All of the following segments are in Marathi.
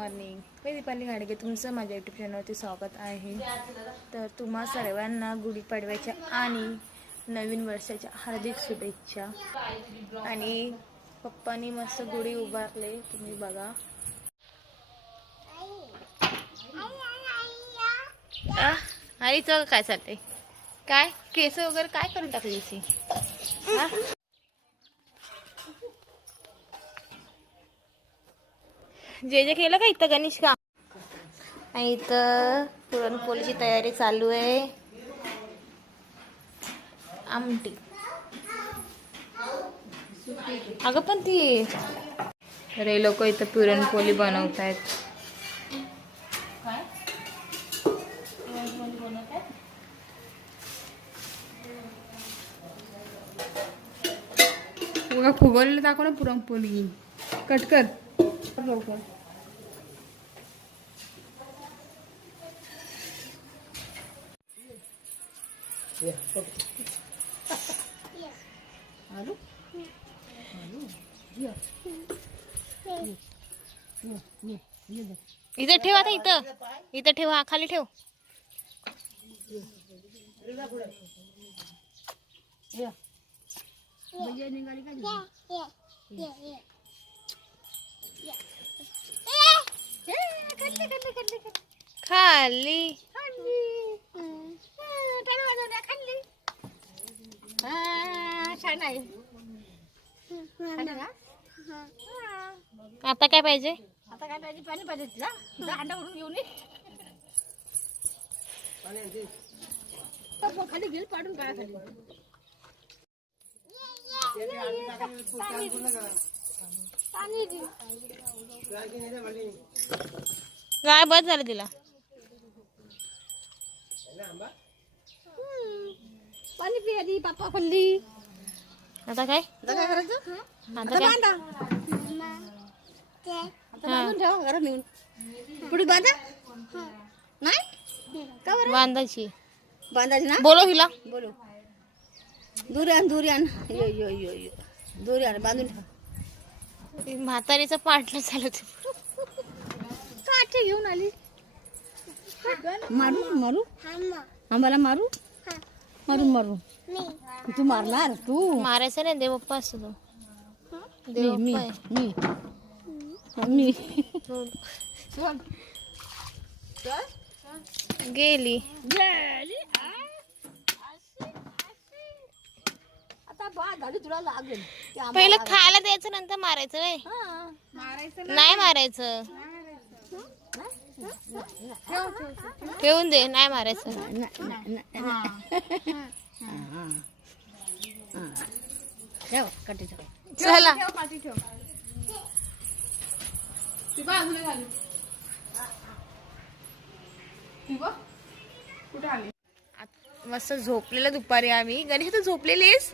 मॉर्निंग. मी दीपाली घाडगे, तुमचं माझ्या यूट्यूब चॅनलवरती स्वागत आहे. तर तुम्हा सर्वांना गुढीपाडव्याच्या आणि नवीन वर्षाच्या हार्दिक शुभेच्छा. आणि पप्पांनी मस्त गुढी उभारले, तुम्ही बघा. आईचं काय चाललंय? काय केस वगैरे काय करून टाकली ती? जे केलं का इथं गणेश का? आणि इथं पुरणपोळीची तयारी चालू आहे. आमटी अगं पण ती रे लोक इथं पुरणपोळी बनवत आहेत. काय पुरणपोळी बनवत आहेत? बघा फुगवलेलं दाखव ना पुरणपोळी. कट कर लवकर. इथं ठेव, आता इथं ठेव, हा खाली ठेव. खाली आता काय पाहिजे? आता काय पाहिजे? पाणी पाहिजे तिला. अंडा भरून घेऊन ये. खाली गेल पाडून काढा खाली. काय बस झालं तिला. पाणी पियाली पप्पा खाल्ली. आता काय? आता काय करायचं? आता काय? बांधा. आता बांधून ठेवा घरात नेऊन. पुढे बांधा. नाही का बरं? बांधायची. बांधायची ना. बोलो हिला. बोलो. दुर्यान यो यो यो यो दुर्यान बांधून ठेवा. म्हातारीचं पाटलं झालं ते. काठी घेऊन आली. मारू मारू आम्हाला मारू मारू तू मारणार. तू मारायचं नाही, देवप्पा असतो तो. मी देवप्पा मी गेली. आता बा गाडी तुला लागेल. पहिलं खायला द्यायचं, नंतर मारायचं. व्हय, नाही मारायचं. ठेवून दे, नाही मारायचं. चला मस्त झोपलेलं दुपारी आम्ही. गणेश तर झोपलेलीस.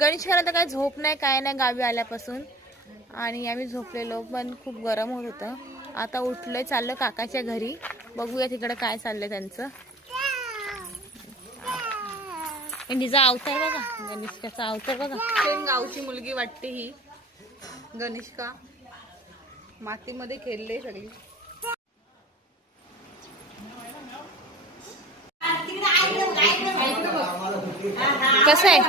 गणेश खरं तर काय झोप नाही, काय नाही गावी आल्यापासून. आणि आम्ही झोपलेलो, पण खूप गरम होत होतं. आता उठलोय, चाललं काकाच्या घरी. बघूया तिकडे काय चाललंय त्यांचं. तिचा अवतार बघा, गणेशकाचा अवतार बघा. सेम गावची मुलगी वाटते ही गणेशका. मातीमध्ये खेळले सगळी. कसं आहे?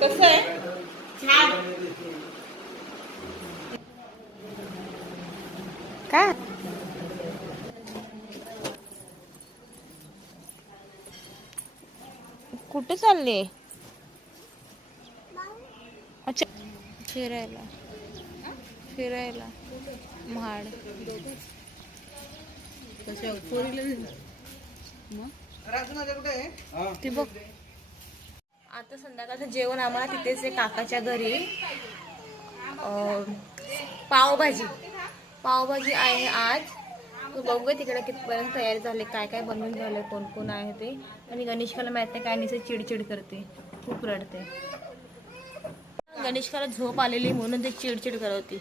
कसं आहे? काय कुठे चालले? अच्छा, फिरायला महाड. ती बघ. आता संध्याकाळचं जेवण आम्हाला तिथेच आहे, काकाच्या घरी. पावभाजी आहे आज. बघूया तिकडे कितपर्यंत तयारी झाली, काय काय बनवून झालं, कोण कोण आहे ते. आणि गणेशकाला माहित नाही काय नाही, चिडचिड करते, खूप रडते. गणेशकाला झोप आलेली म्हणून ते चिडचिड करत होती.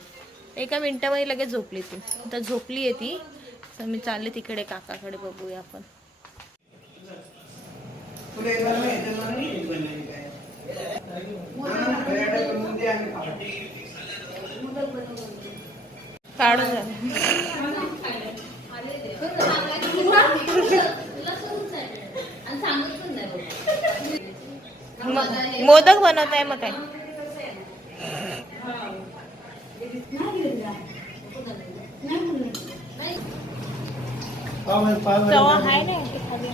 एका मिनिटामध्ये लगेच झोपली ती. आता झोपली आहे ती. तर मी चालले तिकडे काकाकडे, बघूया आपण. लाडू झाले. मोदक बनवत आहे मग काय. तवा आहे ना खाली.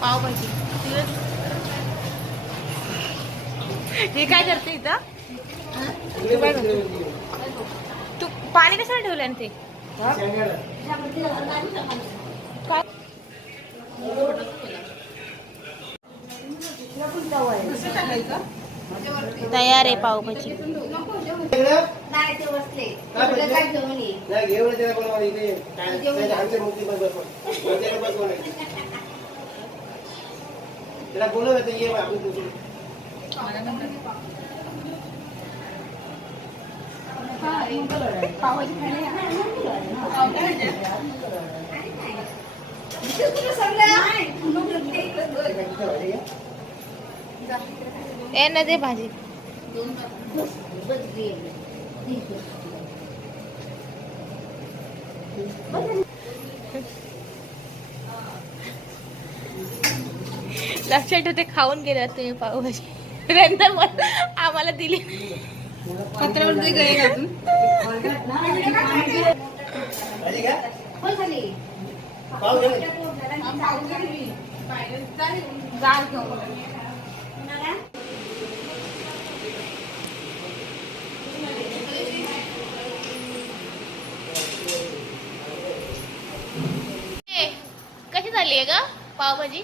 पावभाजी. हे काय करते इथं. तू काय करते? तू पाणी कशाला ठेवलं ते काय. तयार आहे पावभाजी. ए न दे भाजी. लक्षात ठेवते खाऊन गेला तुम्ही पावभाजी. नंतर आम्हाला दिली. पत्रावरती गळे घालून कशी झाली आहे का पावभाजी.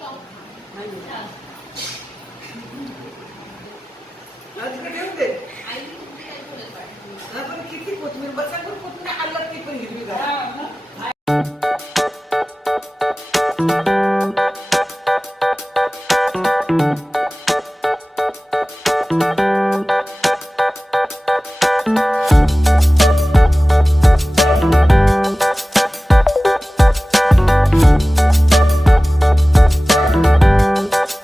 किती कोथमीर बसा कोथमीर हल्ला ती पण हिरवी